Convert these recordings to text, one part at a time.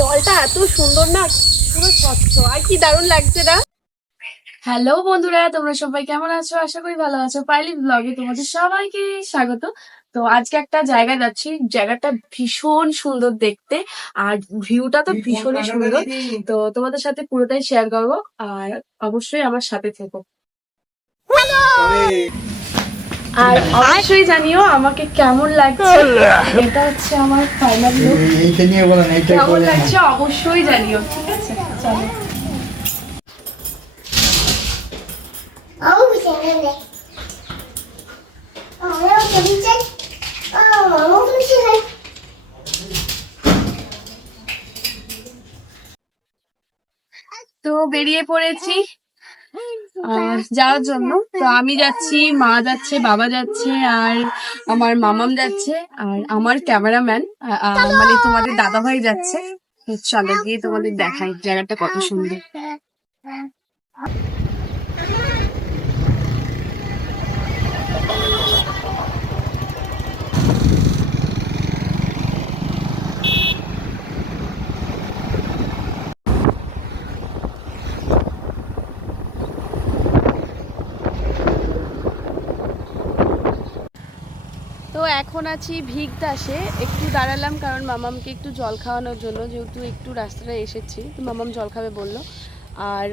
জলটা এত সুন্দর না পুরো স্বচ্ছ। আর কি দারুণ লাগছে না? হ্যালো বন্ধুরা তোমরা সবাই কেমন আছো? আশা করি ভালো আছো। পাইলি ব্লগে তোমাদের সবাইকে স্বাগত। তো আজকে একটা জায়গায় যাচ্ছি জায়গাটা ভীষণ সুন্দর দেখতে আর ভিউটা তো ভীষণই সুন্দর। তো তোমাদের সাথে পুরোটাই শেয়ার করব আর অবশ্যই আমার সাথে থেকো। আর অবশ্যই জানিও আমাকে কেমন লাগছে। এটা হচ্ছে আমার ফাইনাল লুক এইটা নিয়ে বলেন এইটা কেমন লাগছে অবশ্যই জানিও ঠিক আছে? চলো? তো বেরিয়ে পড়েছি। যাওয়ার জন্য। তো আমি যাচ্ছি মা যাচ্ছে বাবা যাচ্ছে আর আমার মামাম যাচ্ছে আর আমার ক্যামেরাম্যান মানে তোমাদের দাদা ভাই যাচ্ছে। চলে গিয়ে তোমাদের দেখাই জায়গাটা কত সুন্দর। এখন আছি ভিগদাসে। একটু দাঁড়ালাম কারণ মামামকে একটু জল খাওয়ানোর জন্য, যেহেতু একটু রাস্তাটা এসেছি। তো মামাম জল খাবে বলল। আর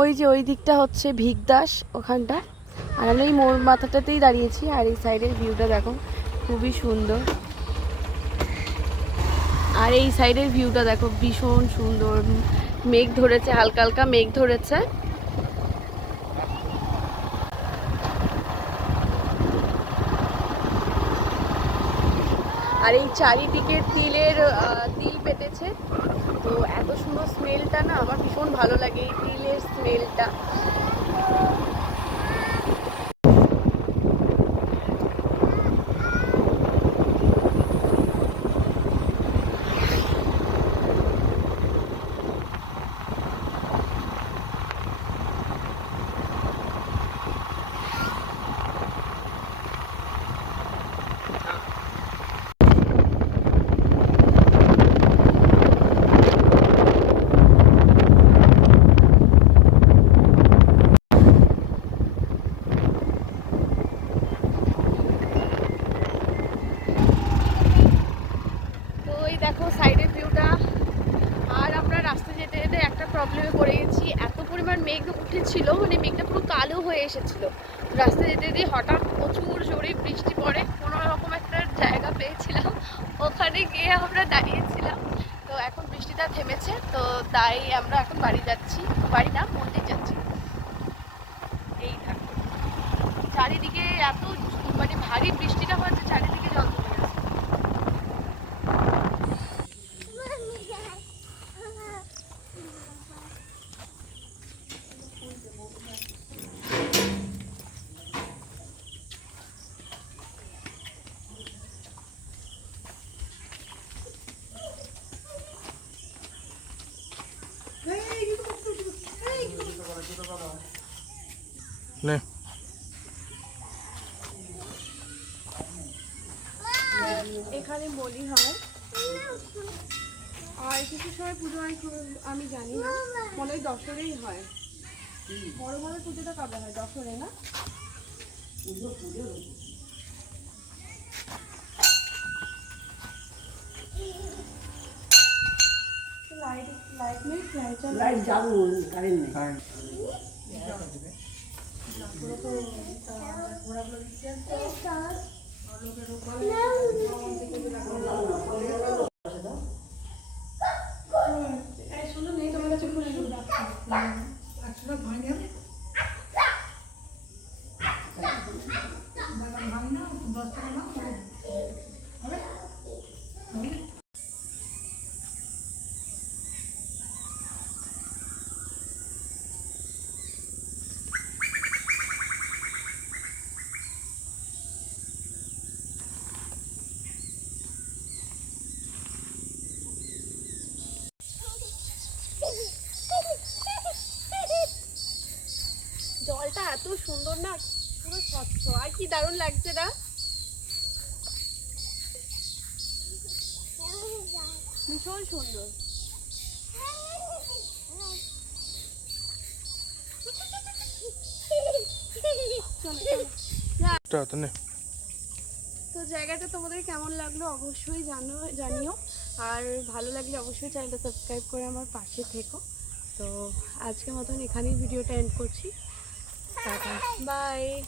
ওই যে ওই দিকটা হচ্ছে ভিগদাস ওখানটা। আর আমি এই মোর মাথাটাতেই দাঁড়িয়েছি, আর এই সাইডের ভিউটা দেখো, খুবই সুন্দর। আর এই সাইডের ভিউটা দেখো, ভীষণ সুন্দর। মেঘ ধরেছে, হালকা হালকা মেঘ ধরেছে। আর এই চারিদিকে তিলের তিল পেতেছে। তো এত সুন্দর স্মেলটা না, আমার ভীষণ ভালো লাগে এই তিলের স্মেলটা তো এই দেখো সাইডের ভিউটা আর আমরা রাস্তা যেতে যেতে একটা করে গেছি এত পরিমাণ মেঘ উঠেছিল মানে মেঘটা পুরো কালো হয়ে এসেছিল। রাস্তা যেতে যেতে হঠাৎ প্রচুর জোরে বৃষ্টি পড়ে, কোনো রকম একটা জায়গা পেয়েছিলাম, ওখানে গিয়ে আমরা দাঁড়িয়েছিলাম। তো এখন বৃষ্টিটা থেমেছে, তো তাই আমরা এখন বাড়ি যাচ্ছি। বাড়ি না মন্দির যাচ্ছি এই থাকো চারিদিকে এত মানে ভারী বৃষ্টিটা হয়েছে চারিদিকে জল জমে গেছে নে। এখানে বলি হয় আর কিছু সময় পুজো হয় আমি জানি না মনে হয় দশরেই হয়। বড় বড় পুজোটা কবে হয়? দশরে না? লাইট লাইট নেই light No, no, no, no, no, no, no, no, এত সুন্দর না পুরো স্বচ্ছ। আর কি দারুণ লাগছে না? ভীষণ সুন্দর। তো তো জায়গাটা তোমাদের কেমন লাগল অবশ্যই জানো জানিও। আর ভালো লাগলে অবশ্যই চ্যানেলটা সাবস্ক্রাইব করে আমার পাশে থেকো। তো আজকের মতন এখানেই ভিডিওটা এন্ড করছি। Bye.